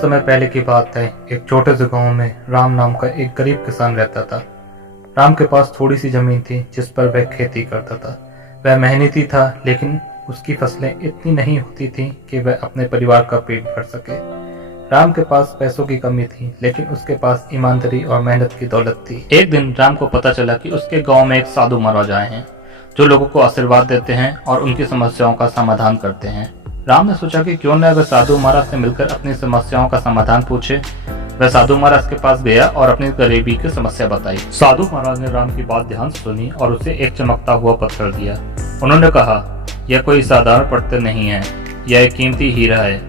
बहुत समय पहले की बात है। एक छोटे से गांव में राम नाम का एक गरीब किसान रहता था। राम के पास थोड़ी सी जमीन थी जिस पर वह खेती करता था। वह मेहनती था, लेकिन उसकी फसलें इतनी नहीं होती थीं कि वह अपने परिवार का पेट भर सके। राम के पास पैसों की कमी थी, लेकिन उसके पास ईमानदारी और मेहनत की दौलत थी। एक दिन राम को पता चला कि उसके गांव में एक साधु महाराज आए हैं जो लोगों को आशीर्वाद देते हैं और उनकी समस्याओं का समाधान करते हैं। राम ने सोचा कि क्यों न वह साधु महाराज से मिलकर अपनी समस्याओं का समाधान पूछे। वह साधु महाराज के पास गया और अपनी गरीबी की समस्या बताई। साधु महाराज ने राम की बात ध्यान से सुनी और उसे एक चमकता हुआ पत्थर दिया। उन्होंने कहा, यह कोई साधारण पत्थर नहीं है, यह एक कीमती हीरा है।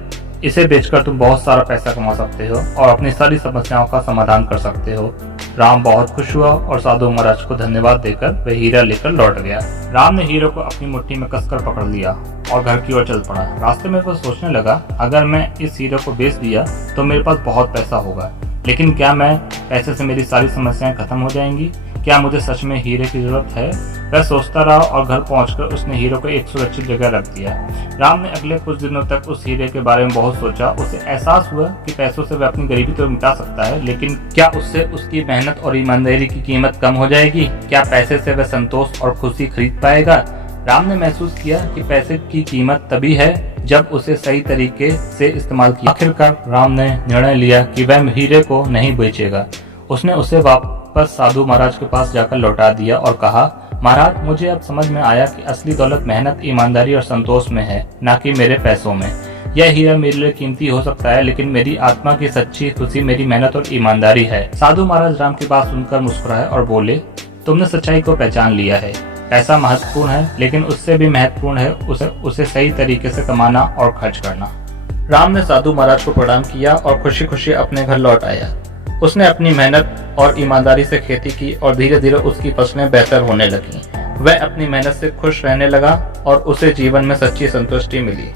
इसे बेचकर तुम बहुत सारा पैसा कमा सकते हो और अपनी सारी समस्याओं का समाधान कर सकते हो। राम बहुत खुश हुआ और साधु महाराज को धन्यवाद देकर वह हीरा लेकर लौट गया। राम ने हीरे को अपनी मुट्ठी में कसकर पकड़ लिया और घर की ओर चल पड़ा। रास्ते में वह सोचने लगा, अगर मैं इस हीरे को बेच दिया तो मेरे पास बहुत पैसा होगा, लेकिन क्या मैं पैसे से मेरी सारी समस्याएं खत्म हो जाएंगी? क्या मुझे सच में हीरे की जरूरत है? वह सोचता रहा और घर पहुंचकर उसने हीरे को एक सुरक्षित जगह रख दिया। राम ने अगले कुछ दिनों तक उस हीरे के बारे में बहुत सोचा। उसे एहसास हुआ कि पैसों से वह अपनी गरीबी तो मिटा सकता है, लेकिन क्या उससे उसकी मेहनत और ईमानदारी की कीमत कम हो जाएगी? क्या पैसे से वह संतोष और खुशी खरीद पाएगा? राम ने महसूस किया कि पैसे की कीमत तभी है जब उसे सही तरीके से इस्तेमाल किया। आखिरकार राम ने निर्णय लिया कि वह हीरे को नहीं बेचेगा। उसने उसे वापस साधु महाराज के पास जाकर लौटा दिया और कहा, महाराज, मुझे अब समझ में आया कि असली दौलत मेहनत, ईमानदारी और संतोष में है, न कि मेरे पैसों में। यह हीरा मेरे लिए कीमती हो सकता है, लेकिन मेरी आत्मा की सच्ची खुशी मेरी मेहनत और ईमानदारी है। साधु महाराज राम की बात सुनकर मुस्कुराए और बोले, तुमने सच्चाई को पहचान लिया है। पैसा महत्वपूर्ण है, लेकिन उससे भी महत्वपूर्ण है उसे सही तरीके से कमाना और खर्च करना। राम ने साधु महाराज को प्रणाम किया और खुशी खुशी अपने घर लौट आया। उसने अपनी मेहनत और ईमानदारी से खेती की और धीरे धीरे उसकी फसलें बेहतर होने लगीं। वह अपनी मेहनत से खुश रहने लगा और उसे जीवन में सच्ची संतुष्टि मिली।